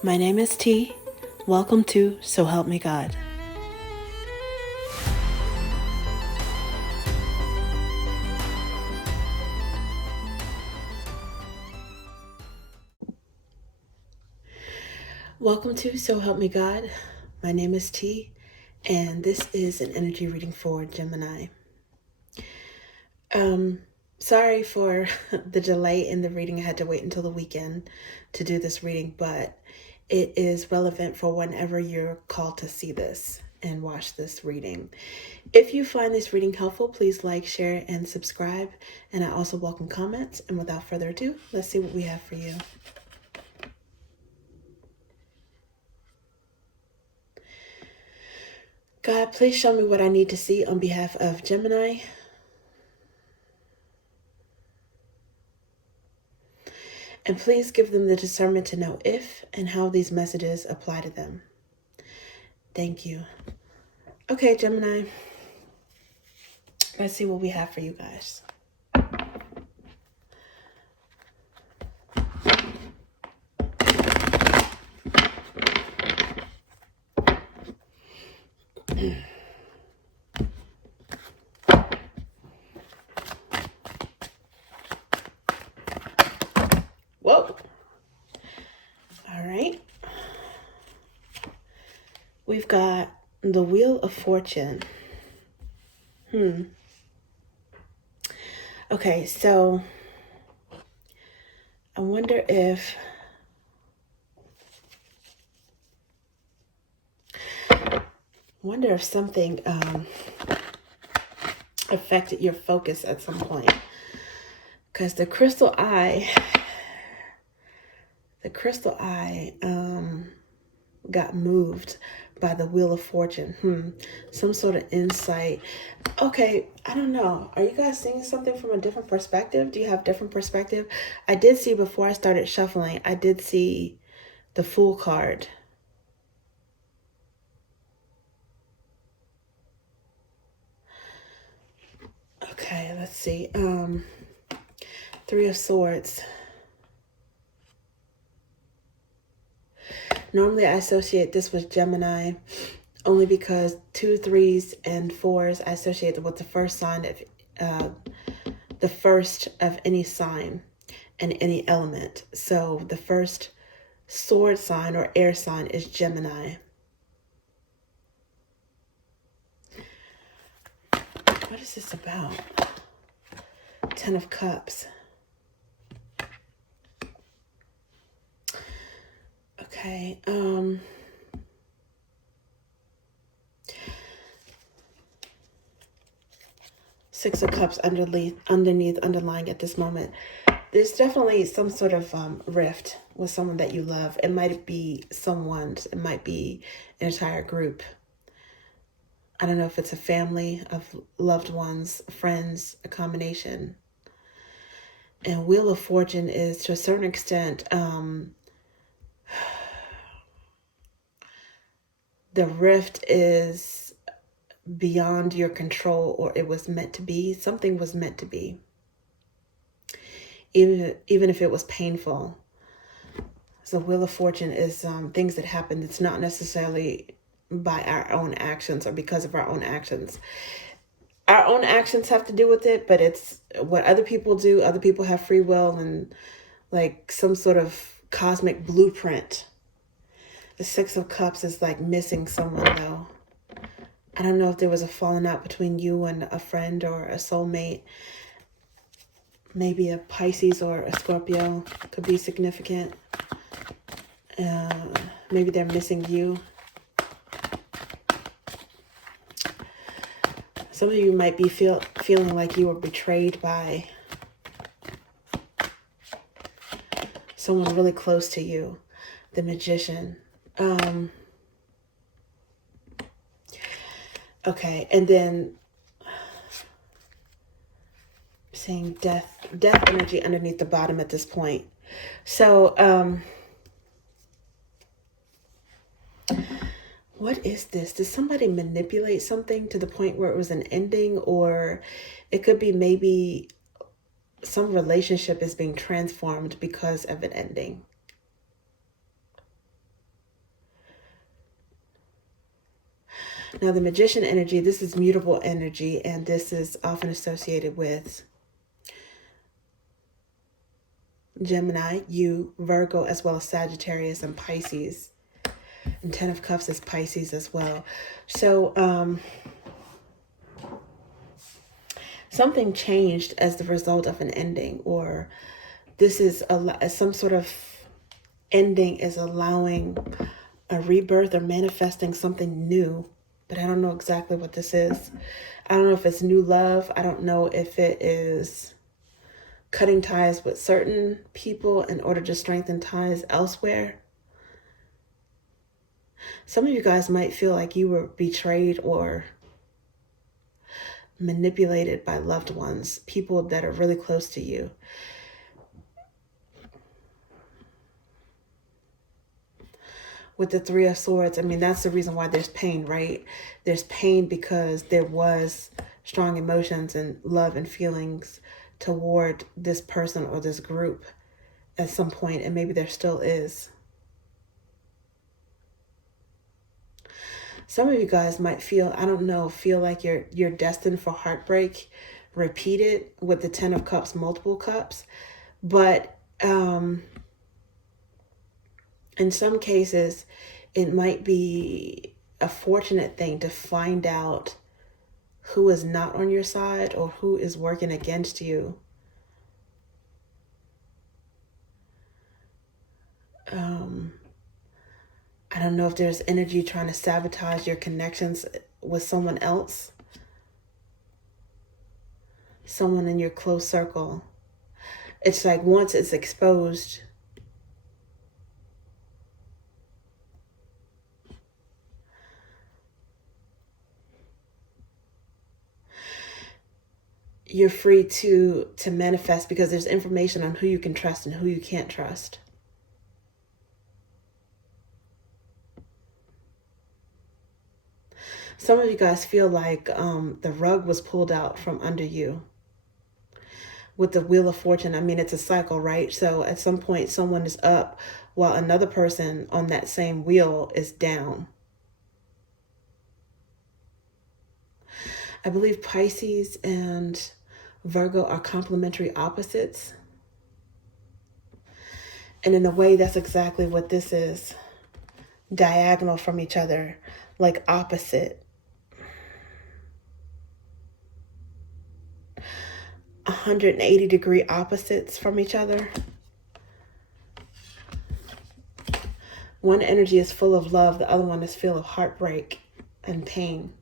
My name is T. Welcome to So Help Me God. Welcome to So Help Me God. My name is T, and this is an energy reading for Gemini. Sorry for the delay in the reading. I had to wait until the weekend to do this reading, but it is relevant for whenever you're called to see this and watch this reading. If you find this reading helpful, please like, share, and subscribe. And I also welcome comments. And without further ado, let's see what we have for you. God, please show me what I need to see on behalf of Gemini. And please give them the discernment to know if and how these messages apply to them. Thank you. Okay, Gemini. Let's see what we have for you guys. Whoa. All right. We've got the Wheel of Fortune. Okay, so I wonder if something affected your focus at some point. Because the crystal eye got moved by the Wheel of Fortune. Some sort of insight. Okay, I don't know. Are you guys seeing something from a different perspective? Do you have different perspective? I did see before I started shuffling, I did see the Fool card. Okay, let's see. Three of Swords. Normally I associate this with Gemini only because 2, 3s, and 4s I associate with the first sign of the first of any sign and any element. So the first sword sign or air sign is Gemini. What is this about? 10 of Cups. Okay, Six of Cups underlying at this moment. There's definitely some sort of rift with someone that you love. It might be someone's, it might be an entire group. I don't know if it's a family of loved ones, friends, a combination. And Wheel of Fortune is, to a certain extent, the rift is beyond your control, or it was meant to be. Something was meant to be. Even if it was painful. So Wheel of Fortune is things that happen that's not necessarily by our own actions or because of our own actions. Our own actions have to do with it, but it's what other people do. Other people have free will and like some sort of cosmic blueprint. The Six of Cups is like missing someone though. I don't know if there was a falling out between you and a friend or a soulmate. Maybe a Pisces or a Scorpio could be significant. Maybe they're missing you. Some of you might be feeling like you were betrayed by someone really close to you. The Magician. Okay, and then seeing death energy underneath the bottom at this point. So, what is this? Did somebody manipulate something to the point where it was an ending? Or it could be maybe some relationship is being transformed because of an ending. Now the Magician energy, this is mutable energy, and this is often associated with Gemini, you, Virgo, as well as Sagittarius and Pisces. And Ten of Cups is Pisces as well. So something changed as the result of an ending, or this is some sort of ending is allowing a rebirth or manifesting something new. But I don't know exactly what this is. I don't know if it's new love. I don't know if it is cutting ties with certain people in order to strengthen ties elsewhere. Some of you guys might feel like you were betrayed or manipulated by loved ones, people that are really close to you. With the Three of Swords, I mean, that's the reason why there's pain, right? There's pain because there was strong emotions and love and feelings toward this person or this group at some point, and maybe there still is. Some of you guys might feel, I don't know, feel like you're destined for heartbreak, repeated with the Ten of Cups, multiple cups. But in some cases, it might be a fortunate thing to find out who is not on your side or who is working against you. I don't know if there's energy trying to sabotage your connections with someone else, someone in your close circle. It's like once it's exposed, you're free to manifest, because there's information on who you can trust and who you can't trust. Some of you guys feel like the rug was pulled out from under you. With the Wheel of Fortune, I mean, it's a cycle, right? So at some point, someone is up while another person on that same wheel is down. I believe Pisces and Virgo are complementary opposites. And in a way, that's exactly what this is. Diagonal from each other, like opposite. 180-degree opposites from each other. One energy is full of love, the other one is full of heartbreak and pain.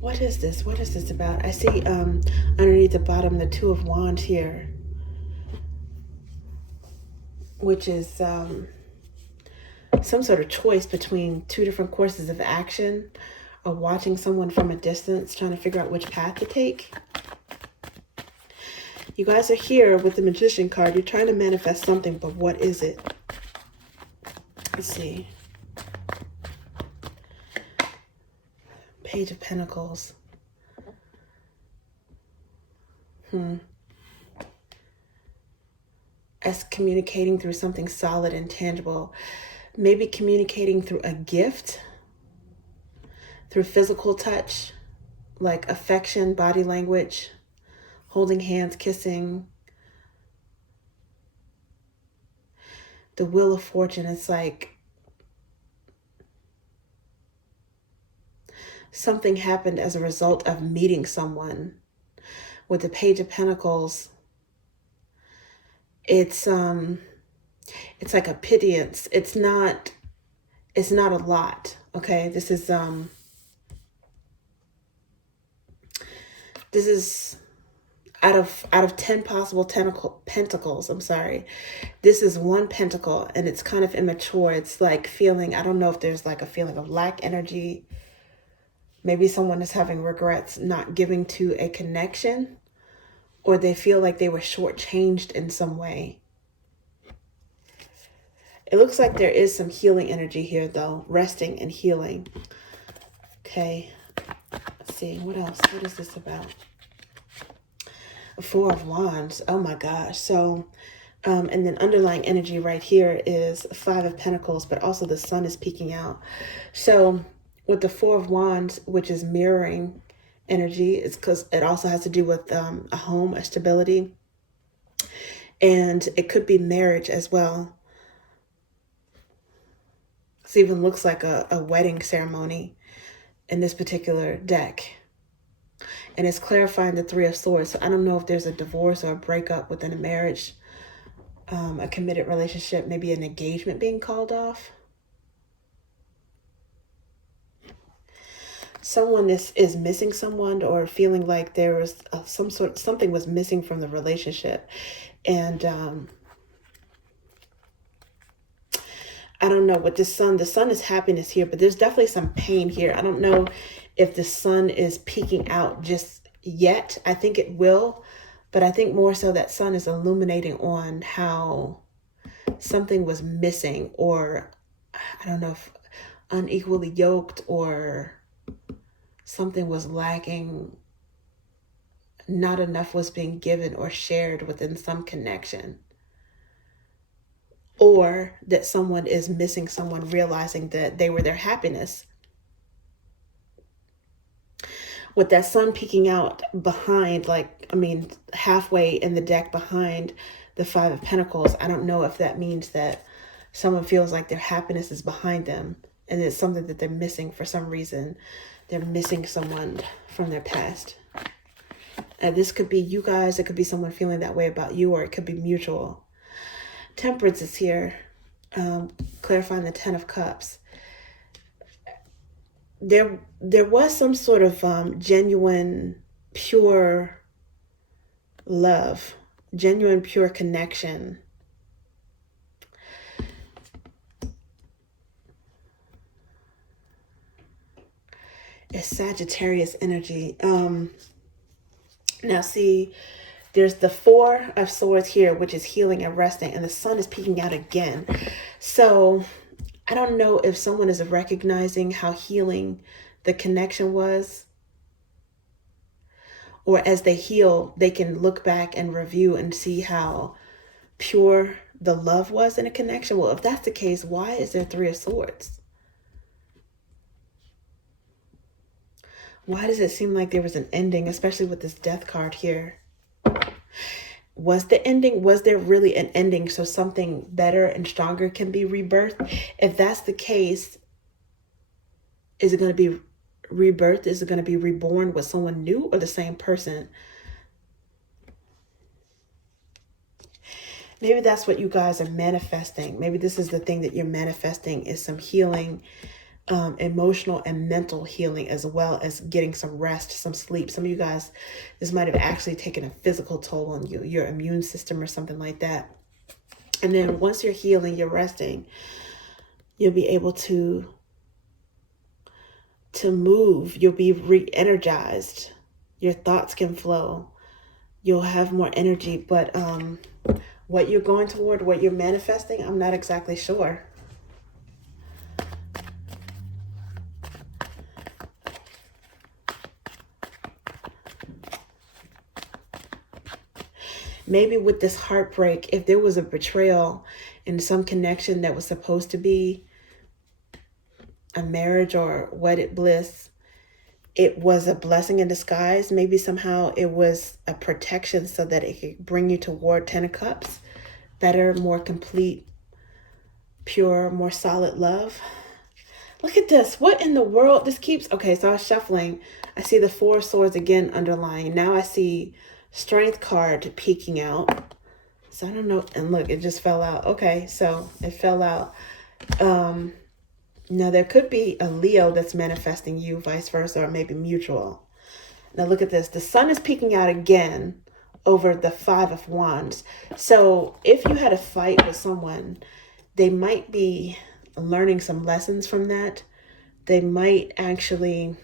What is this? What is this about? I see underneath the bottom the Two of Wands here, which is some sort of choice between two different courses of action, or watching someone from a distance, trying to figure out which path to take. You guys are here with the Magician card. You're trying to manifest something, but what is it? Let's see. Page of Pentacles. As communicating through something solid and tangible. Maybe communicating through a gift, through physical touch, like affection, body language, holding hands, kissing. The Wheel of Fortune, it's like something happened as a result of meeting someone. With the Page of Pentacles, it's like a pittance. It's not a lot. Okay, this is out of 10 possible pentacles, I'm sorry, this is one pentacle, and it's kind of immature. It's like feeling, I don't know if there's like a feeling of lack energy. Maybe someone is having regrets not giving to a connection, or they feel like they were shortchanged in some way. It looks like there is some healing energy here, though. Resting and healing. Okay. Let's see. What else? What is this about? Four of Wands. Oh my gosh. So, and then underlying energy right here is Five of Pentacles, but also the Sun is peeking out. So with the Four of Wands, which is mirroring energy, it's because it also has to do with a home, a stability, and it could be marriage as well. This even looks like a wedding ceremony in this particular deck. And it's clarifying the Three of Swords. So I don't know if there's a divorce or a breakup within a marriage, a committed relationship, maybe an engagement being called off. Someone is missing someone, or feeling like there was something was missing from the relationship. And I don't know, with the sun is happiness here, but there's definitely some pain here. I don't know if the sun is peeking out just yet. I think it will, but I think more so that sun is illuminating on how something was missing, or I don't know if unequally yoked, or something was lacking. Not enough was being given or shared within some connection. Or that someone is missing someone, realizing that they were their happiness. With that sun peeking out behind, halfway in the deck behind the Five of Pentacles, I don't know if that means that someone feels like their happiness is behind them and it's something that they're missing for some reason. They're missing someone from their past. And this could be you guys, it could be someone feeling that way about you, or it could be mutual. Temperance is here, clarifying the Ten of Cups. There was some sort of genuine, pure love, genuine, pure connection. It's Sagittarius energy. Now see, there's the Four of Swords here, which is healing and resting, and the sun is peeking out again. So I don't know if someone is recognizing how healing the connection was, or as they heal, they can look back and review and see how pure the love was in a connection. Well, if that's the case, why is there Three of Swords? Why does it seem like there was an ending, especially with this Death card here? Was there really an ending so something better and stronger can be rebirthed? If that's the case, is it going to be rebirthed? Is it going to be reborn with someone new, or the same person? Maybe that's what you guys are manifesting. Maybe this is the thing that you're manifesting, is some healing, emotional and mental healing, as well as getting some rest, some sleep. Some of you guys, this might have actually taken a physical toll on you, your immune system or something like that. And then once you're healing, you're resting, you'll be able to move. You'll be re-energized. Your thoughts can flow. You'll have more energy. But what you're going toward, what you're manifesting, I'm not exactly sure. Maybe with this heartbreak, if there was a betrayal in some connection that was supposed to be a marriage or wedded bliss, it was a blessing in disguise. Maybe somehow it was a protection so that it could bring you toward Ten of Cups. Better, more complete, pure, more solid love. Look at this. What in the world? This keeps... Okay, so I was shuffling. I see the Four of Swords again underlying. Now I see Strength card peeking out. So I don't know. And look, it just fell out. Okay, so it fell out. Now there could be a Leo that's manifesting you, vice versa, or maybe mutual. Now look at this. The sun is peeking out again over the Five of Wands. So if you had a fight with someone, they might be learning some lessons from that. They might actually...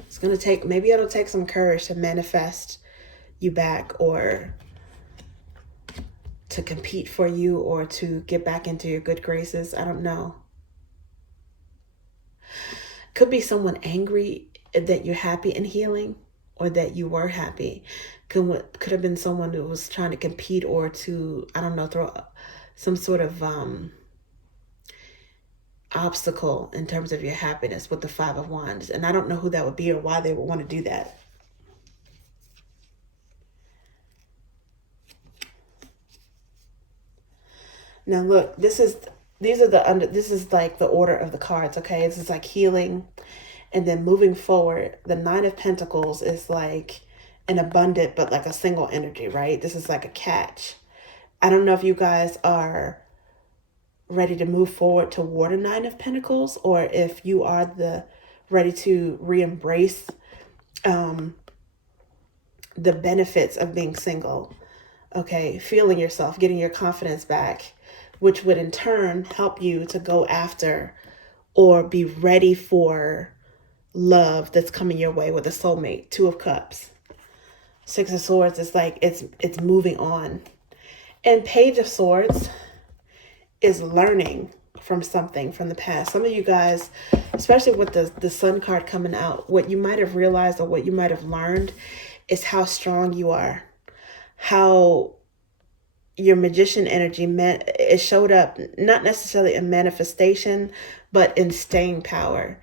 It's going to take, maybe it'll take some courage to manifest you back, or to compete for you, or to get back into your good graces. I don't know. Could be someone angry that you're happy and healing, or that you were happy. Could have been someone who was trying to compete or to, I don't know, throw some sort of obstacle in terms of your happiness with the Five of Wands. And I don't know who that would be or why they would want to do that. Now look, this is like the order of the cards, okay? This is like healing, and then moving forward. The Nine of Pentacles is like an abundant, but like a single energy, right? This is like a catch. I don't know if you guys are ready to move forward toward a Nine of Pentacles, or if you are ready to re-embrace the benefits of being single. Okay, feeling yourself, getting your confidence back, which would in turn help you to go after or be ready for love that's coming your way with a soulmate. Two of Cups. Six of Swords is like it's moving on. And Page of Swords is learning from something from the past. Some of you guys, especially with the Sun card coming out, what you might have realized or what you might have learned is how strong you are. How your magician energy it showed up not necessarily in manifestation, but in staying power,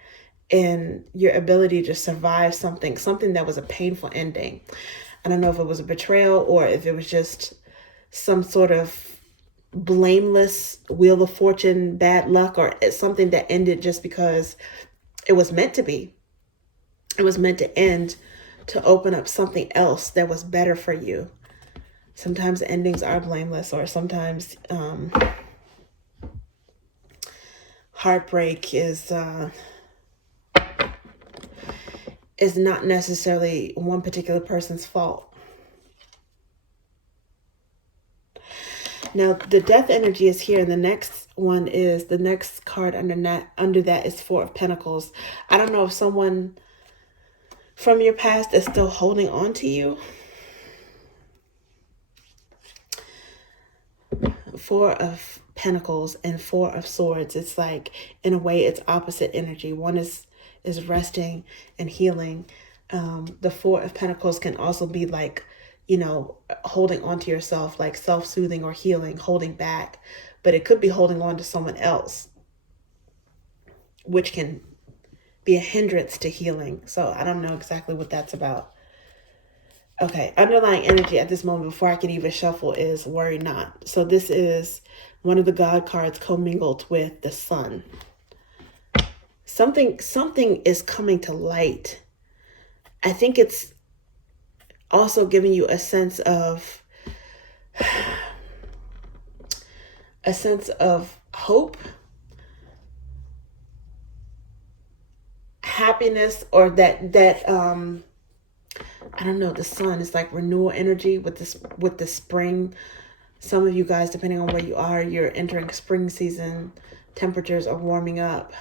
in your ability to survive something that was a painful ending. I don't know if it was a betrayal or if it was just some sort of blameless Wheel of Fortune, bad luck, or something that ended just because it was meant to be. It was meant to end to open up something else that was better for you. Sometimes endings are blameless, or sometimes heartbreak is not necessarily one particular person's fault. Now, the death energy is here, and the next card under that is Four of Pentacles. I don't know if someone from your past is still holding on to you. Four of Pentacles and Four of Swords. It's like, in a way, it's opposite energy. One is resting and healing. The Four of Pentacles can also be like, holding on to yourself, like self-soothing or healing, holding back. But it could be holding on to someone else, which can be a hindrance to healing. So I don't know exactly what that's about. Okay, underlying energy at this moment before I can even shuffle is worry not. So this is one of the God cards commingled with the Sun. Something is coming to light. I think it's also giving you a sense of hope, happiness, or that I don't know, the Sun is like renewal energy with the spring. Some of you guys, depending on where you are, you're entering spring season. Temperatures are warming up.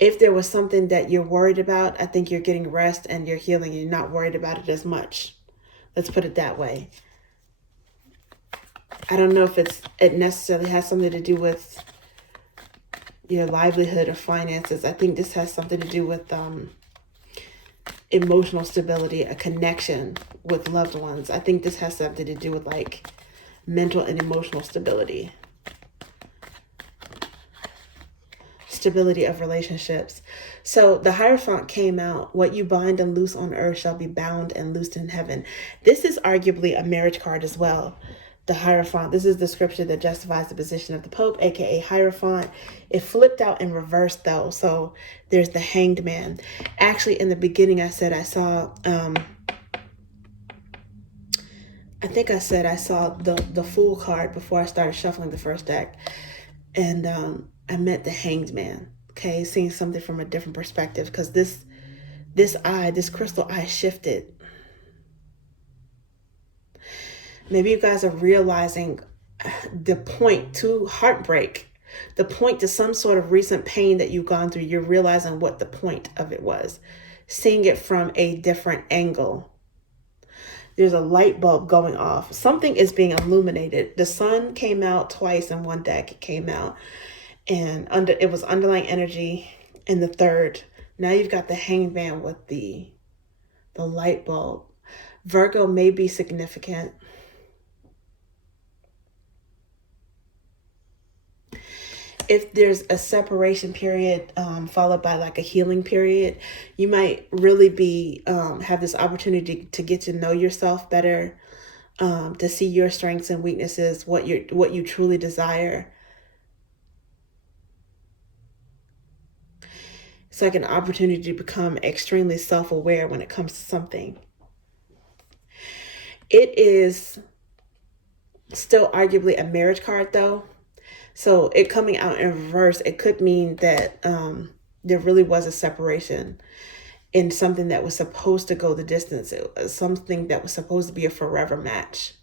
If there was something that you're worried about, I think you're getting rest and you're healing. You're not worried about it as much. Let's put it that way. I don't know if it necessarily has something to do with your livelihood or finances. I think this has something to do with emotional stability, a connection with loved ones. I think this has something to do with like mental and emotional stability. Stability of relationships. So the Hierophant came out. What you bind and loose on earth shall be bound and loosed in heaven. This is arguably a marriage card as well. The Hierophant. This is the scripture that justifies the position of the Pope, aka Hierophant. It flipped out in reverse though. So there's the Hanged Man. Actually, in the beginning, I said I saw. I think I said I saw the Fool card before I started shuffling the first deck, and I meant the Hanged Man. Okay, seeing something from a different perspective, because this crystal eye shifted. Maybe you guys are realizing the point to heartbreak, the point to some sort of recent pain that you've gone through. You're realizing what the point of it was, seeing it from a different angle. There's a light bulb going off. Something is being illuminated. The Sun came out twice in one deck. It came out, and it was underlying energy, And the third, now you've got the hangman with the light bulb. Virgo may be significant. If there's a separation period followed by like a healing period, you might really be have this opportunity to get to know yourself better, to see your strengths and weaknesses, what you truly desire. It's like an opportunity to become extremely self-aware when it comes to something. It is still arguably a marriage card though. So it coming out in reverse, it could mean that there really was a separation in something that was supposed to go the distance. It was something that was supposed to be a forever match.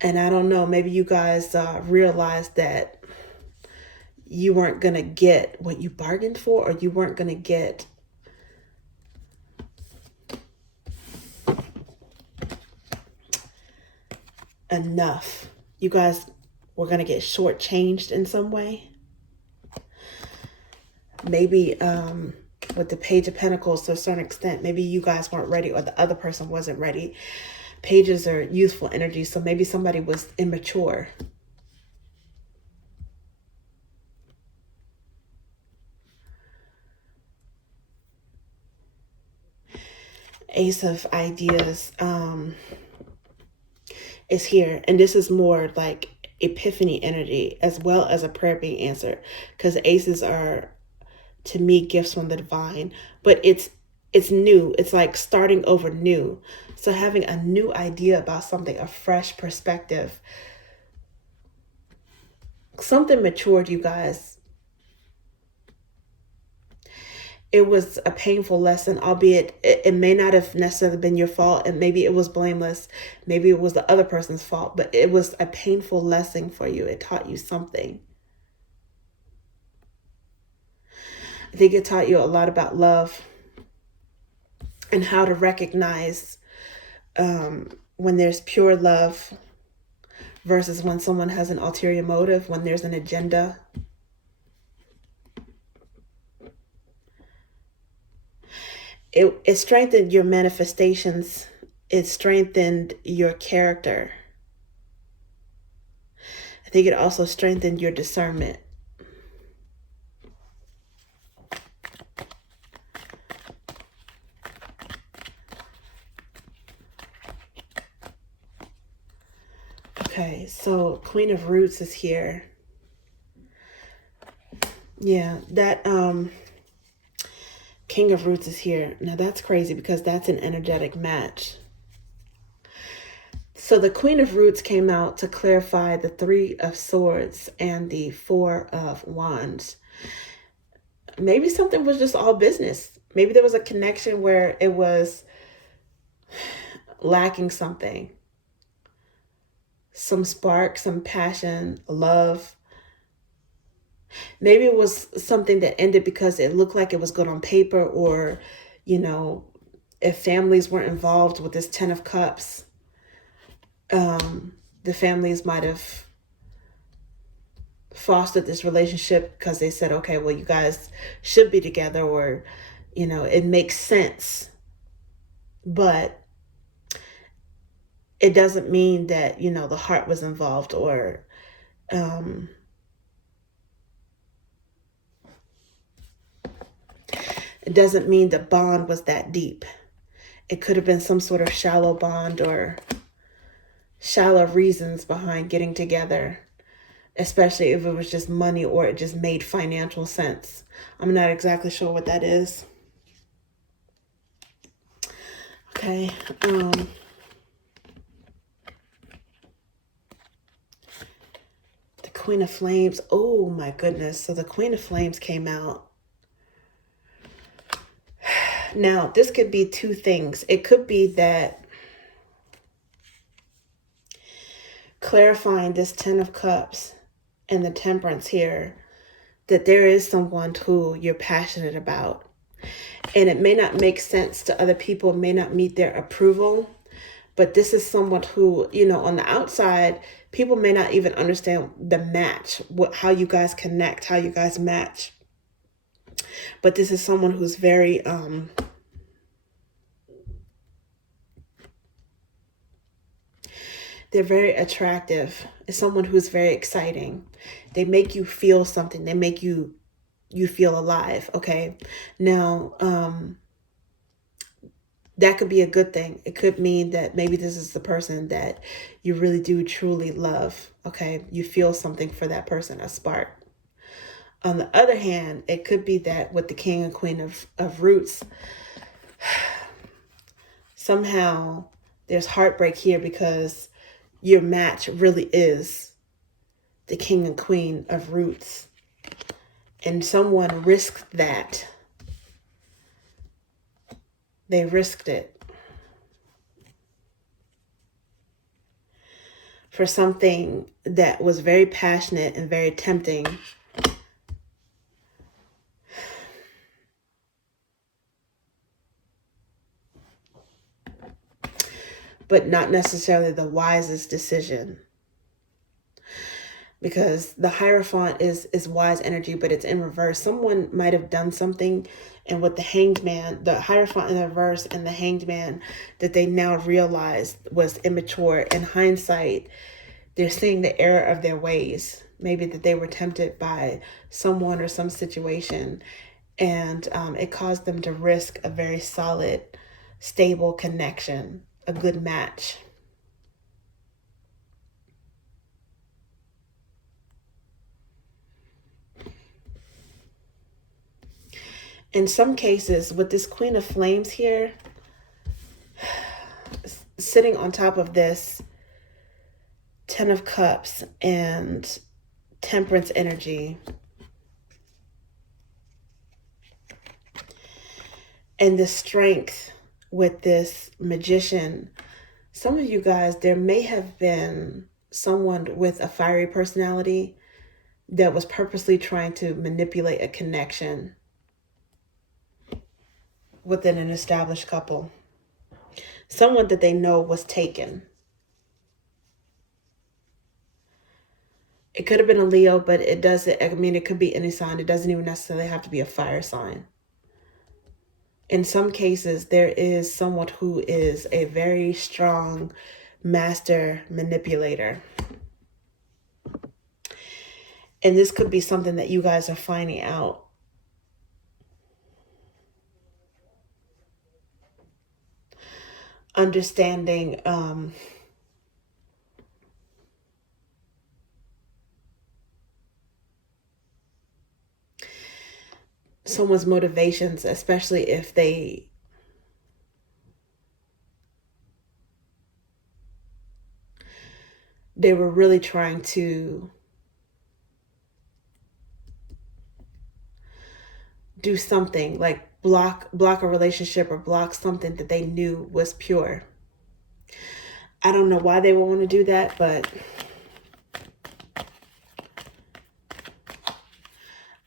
And I don't know, maybe you guys realized that you weren't going to get what you bargained for, or you weren't going to get enough. You guys were going to get shortchanged in some way. Maybe with the Page of Pentacles, to a certain extent, maybe you guys weren't ready, or the other person wasn't ready. Pages are youthful energy, so maybe somebody was immature. Ace of Ideas is here, and this is more like epiphany energy as well as a prayer being answered, because aces are, to me, gifts from the divine. But it's new. It's like starting over new. So having a new idea about something, a fresh perspective, something matured, you guys. It was a painful lesson, albeit it may not have necessarily been your fault, and maybe it was blameless. Maybe it was the other person's fault, but it was a painful lesson for you. It taught you something. I think it taught you a lot about love and how to recognize when there's pure love versus when someone has an ulterior motive, when there's an agenda. It strengthened your manifestations. It strengthened your character. I think it also strengthened your discernment. Okay, so Queen of Roots is here. Yeah, that King of Roots is here. Now that's crazy because that's an energetic match. So the Queen of Roots came out to clarify the Three of Swords and the Four of Wands. Maybe something was just all business. Maybe there was a connection where it was lacking something. Some spark, some passion, love. Maybe it was something that ended because it looked like it was good on paper, or, you know, if families weren't involved with this Ten of Cups, the families might have fostered this relationship because they said, okay, well, you guys should be together, or, you know, it makes sense. But it doesn't mean that, you know, the heart was involved, or it doesn't mean the bond was that deep. It could have been some sort of shallow bond or shallow reasons behind getting together, especially if it was just money or it just made financial sense. I'm not exactly sure what that is. Okay. The Queen of Flames. Oh my goodness. So the Queen of Flames came out. Now, this could be two things. It could be that clarifying this Ten of Cups and the Temperance here, that there is someone who you're passionate about. And it may not make sense to other people, may not meet their approval, but this is someone who, you know, on the outside People may not even understand the match, how you guys connect, how you guys match. But this is someone who's very, they're very attractive. It's someone who's very exciting. They make you feel something. They make you feel alive. Okay. Now, that could be a good thing. It could mean that maybe this is the person that you really do truly love. Okay. You feel something for that person, a spark. On the other hand, it could be that with the king and queen of roots, somehow there's heartbreak here because your match really is the king and queen of roots. And someone risked that. They risked it for something that was very passionate and very tempting. But not necessarily the wisest decision. Because the Hierophant is wise energy, but it's in reverse. Someone might have done something, and with the Hanged Man, the Hierophant in the reverse and the Hanged Man, that they now realized was immature. In hindsight, they're seeing the error of their ways. Maybe that they were tempted by someone or some situation, and it caused them to risk a very solid, stable connection, a good match. In some cases, with this Queen of Flames here, sitting on top of this Ten of Cups and Temperance energy, and the strength with this Magician, some of you guys, there may have been someone with a fiery personality that was purposely trying to manipulate a connection within an established couple. Someone that they know was taken. It could have been a Leo, but it doesn't, I mean, it could be any sign. It doesn't even necessarily have to be a fire sign. In some cases, there is someone who is a very strong master manipulator. And this could be something that you guys are finding out. Understanding someone's motivations, especially if they were really trying to do something like block a relationship or block something that they knew was pure. I don't know why they would want to do that, but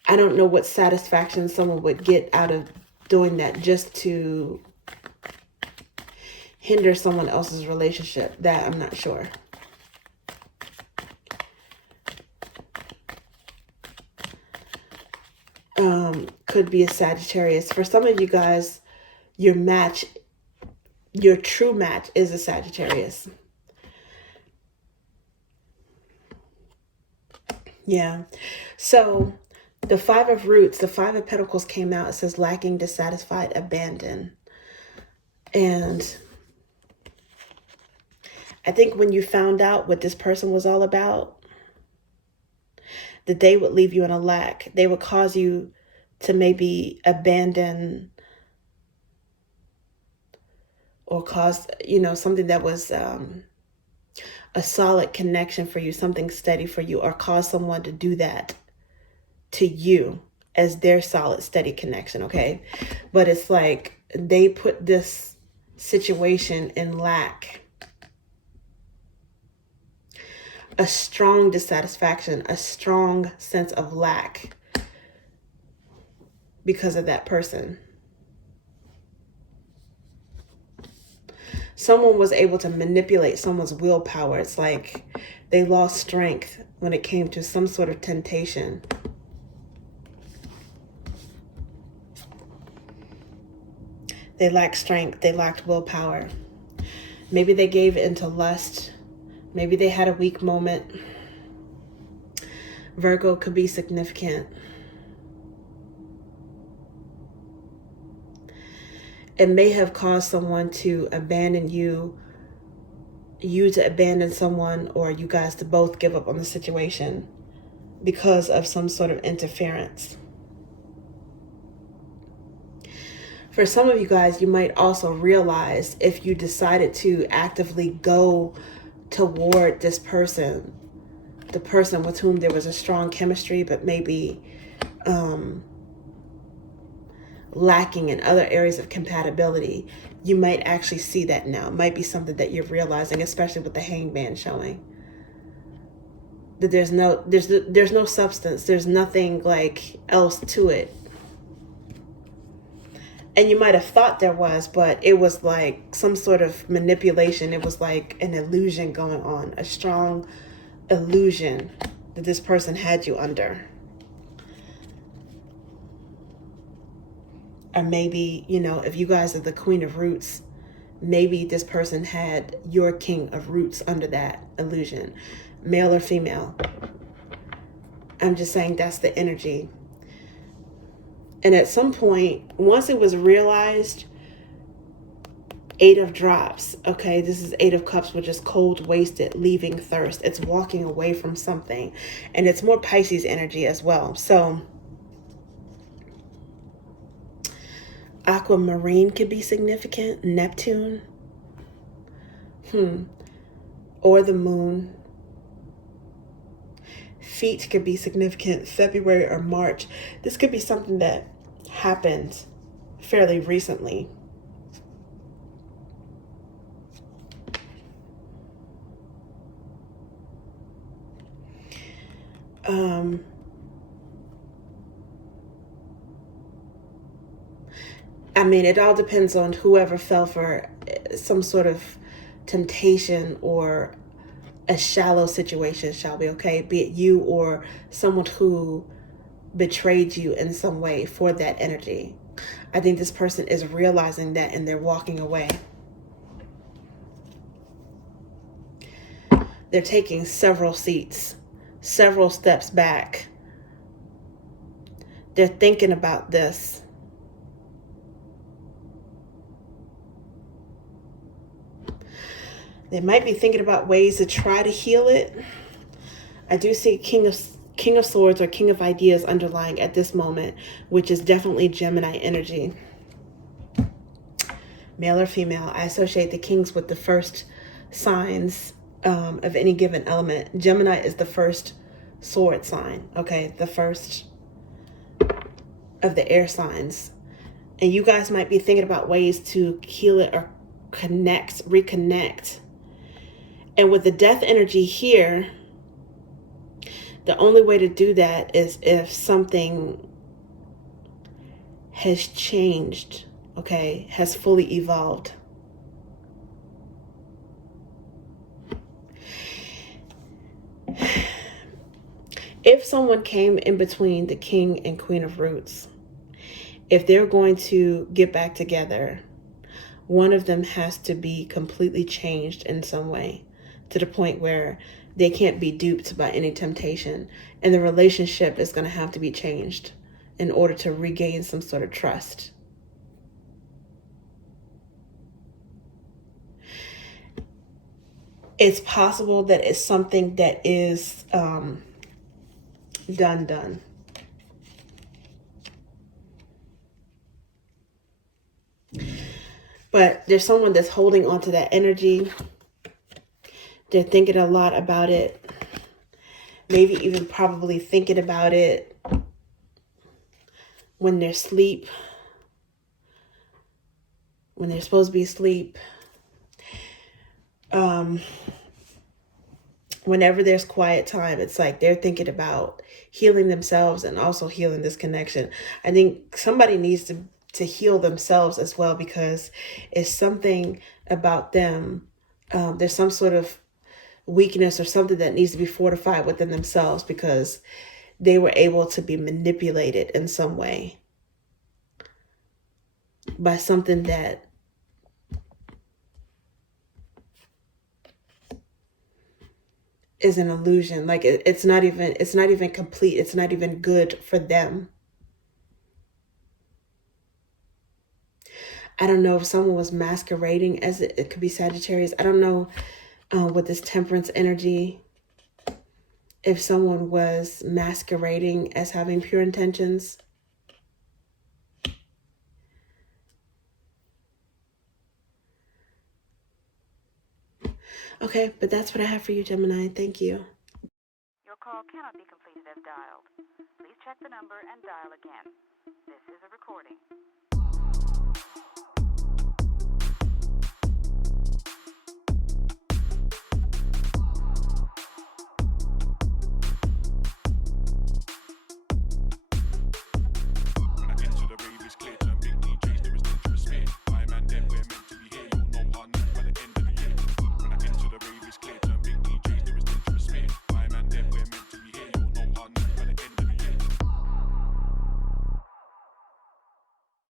I don't know what satisfaction someone would get out of doing that just to hinder someone else's relationship. That I'm not sure. Could be a Sagittarius. For some of you guys, your match, your true match is a Sagittarius. Yeah. So the Five of Roots, the Five of Pentacles came out. It says lacking, dissatisfied, abandoned. And I think when you found out what this person was all about, that they would leave you in a lack. They would cause you to maybe abandon or cause, you know, something that was a solid connection for you, something steady for you, or cause someone to do that to you as their solid, steady connection, okay? But it's like they put this situation in lack. A strong dissatisfaction, a strong sense of lack because of that person. Someone was able to manipulate someone's willpower. It's like They lost strength when it came to some sort of temptation. They lacked strength. They lacked willpower. Maybe they gave into lust. Maybe they had a weak moment. Virgo could be significant. It may have caused someone to abandon you to abandon someone, or you guys to both give up on the situation because of some sort of interference. For some of you guys, you might also realize if you decided to actively go toward this person, the person with whom there was a strong chemistry, but maybe lacking in other areas of compatibility, you might actually see that now. It might be something that you're realizing, especially with the hangman showing. That there's no substance. There's nothing like else to it. And you might have thought there was, but it was like some sort of manipulation. It was like an illusion going on, a strong illusion that this person had you under. Or maybe, if you guys are the Queen of Roots, maybe this person had your King of Roots under that illusion, male or female. I'm just saying that's the energy. And at some point, once it was realized, 8 of Drops, okay, this is 8 of Cups, which is cold, wasted, leaving thirst. It's walking away from something. And it's more Pisces energy as well. So aquamarine could be significant. Neptune. Or the moon. Feet could be significant. February or March. This could be something that happened fairly recently. I mean, it all depends on whoever fell for some sort of temptation or a shallow situation, shall we, okay? Be it you or someone who betrayed you in some way for that energy. I think this person is realizing that and they're walking away. They're taking several seats, several steps back. They're thinking about this. They might be thinking about ways to try to heal it. I do see King of Swords or King of Ideas underlying at this moment, which is definitely Gemini energy. Male or female, I associate the kings with the first signs of any given element. Gemini is the first sword sign, okay? The first of the air signs. And you guys might be thinking about ways to heal it or reconnect. And with the death energy here, the only way to do that is if something has changed, okay, has fully evolved. If someone came in between the King and Queen of Roots, if they're going to get back together, one of them has to be completely changed in some way, to the point where they can't be duped by any temptation. And the relationship is going to have to be changed in order to regain some sort of trust. It's possible that it's something that is done. But there's someone that's holding on to that energy. They're thinking a lot about it. Maybe even probably thinking about it when they're asleep. When they're supposed to be asleep. Whenever there's quiet time, it's like they're thinking about healing themselves and also healing this connection. I think somebody needs to heal themselves as well, because it's something about them. There's some sort of weakness or something that needs to be fortified within themselves because they were able to be manipulated in some way by something that is an illusion. Like it's not even complete. It's not even good for them. I don't know if someone was masquerading as it could be Sagittarius. I don't know with this temperance energy, if someone was masquerading as having pure intentions. Okay, but that's what I have for you, Gemini. Thank you. Your call cannot be completed as dialed. Please check the number and dial again. This is a recording.